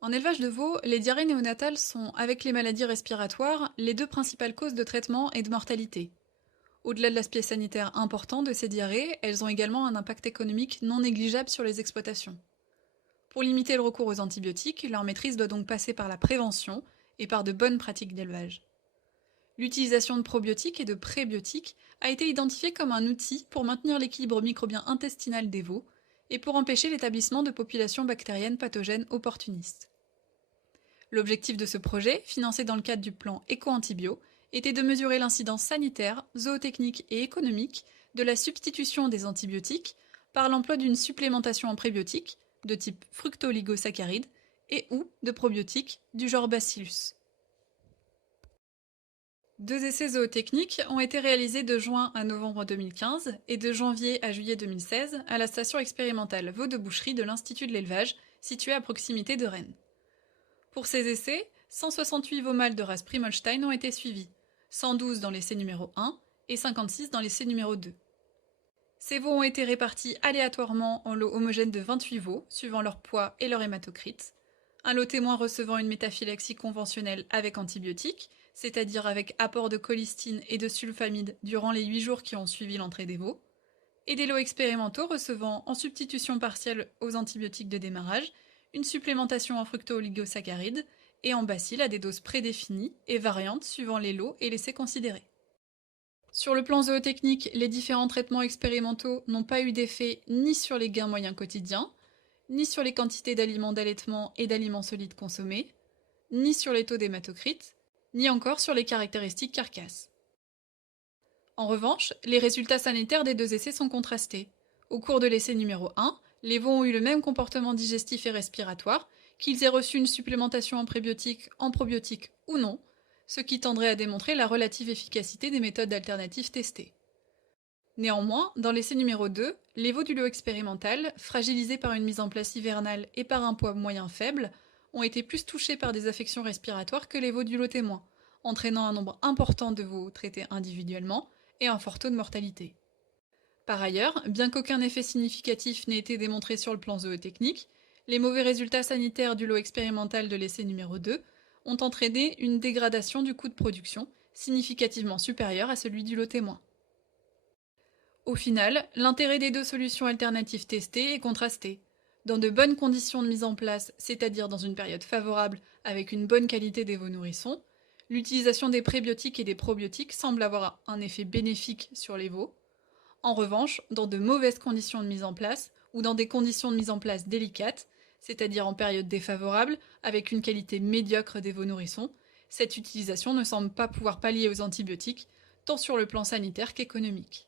En élevage de veaux, les diarrhées néonatales sont, avec les maladies respiratoires, les deux principales causes de traitement et de mortalité. Au-delà de l'aspect sanitaire important de ces diarrhées, elles ont également un impact économique non négligeable sur les exploitations. Pour limiter le recours aux antibiotiques, leur maîtrise doit donc passer par la prévention et par de bonnes pratiques d'élevage. L'utilisation de probiotiques et de prébiotiques a été identifiée comme un outil pour maintenir l'équilibre microbien intestinal des veaux et pour empêcher l'établissement de populations bactériennes pathogènes opportunistes. L'objectif de ce projet, financé dans le cadre du plan Éco-Antibio, était de mesurer l'incidence sanitaire, zootechnique et économique de la substitution des antibiotiques par l'emploi d'une supplémentation en prébiotiques de type fructooligosaccharides et ou de probiotiques du genre Bacillus. Deux essais zootechniques ont été réalisés de juin à novembre 2015 et de janvier à juillet 2016 à la station expérimentale Veau de Boucherie de l'Institut de l'élevage, située à proximité de Rennes. Pour ces essais, 168 veaux mâles de race Primolstein ont été suivis, 112 dans l'essai numéro 1 et 56 dans l'essai numéro 2. Ces veaux ont été répartis aléatoirement en lots homogènes de 28 veaux, suivant leur poids et leur hématocrite, un lot témoin recevant une métaphylaxie conventionnelle avec antibiotiques, c'est-à-dire avec apport de colistine et de sulfamide durant les 8 jours qui ont suivi l'entrée des veaux, et des lots expérimentaux recevant, en substitution partielle aux antibiotiques de démarrage, une supplémentation en fructooligosaccharides et en bacilles à des doses prédéfinies et variantes suivant les lots et l'essai considérés. Sur le plan zootechnique, les différents traitements expérimentaux n'ont pas eu d'effet ni sur les gains moyens quotidiens, ni sur les quantités d'aliments d'allaitement et d'aliments solides consommés, ni sur les taux d'hématocrite, ni encore sur les caractéristiques carcasses. En revanche, les résultats sanitaires des deux essais sont contrastés. Au cours de l'essai numéro 1, les veaux ont eu le même comportement digestif et respiratoire, qu'ils aient reçu une supplémentation en probiotiques ou non, ce qui tendrait à démontrer la relative efficacité des méthodes alternatives testées. Néanmoins, dans l'essai numéro 2, les veaux du lot expérimental, fragilisés par une mise en place hivernale et par un poids moyen faible, ont été plus touchés par des affections respiratoires que les veaux du lot témoin, entraînant un nombre important de veaux traités individuellement et un fort taux de mortalité. Par ailleurs, bien qu'aucun effet significatif n'ait été démontré sur le plan zootechnique, les mauvais résultats sanitaires du lot expérimental de l'essai numéro 2 ont entraîné une dégradation du coût de production significativement supérieure à celui du lot témoin. Au final, l'intérêt des deux solutions alternatives testées est contrasté. Dans de bonnes conditions de mise en place, c'est-à-dire dans une période favorable avec une bonne qualité des veaux nourrissons, l'utilisation des prébiotiques et des probiotiques semble avoir un effet bénéfique sur les veaux. En revanche, dans de mauvaises conditions de mise en place ou dans des conditions de mise en place délicates, c'est-à-dire en période défavorable, avec une qualité médiocre des veaux nourrissons, cette utilisation ne semble pas pouvoir pallier aux antibiotiques, tant sur le plan sanitaire qu'économique.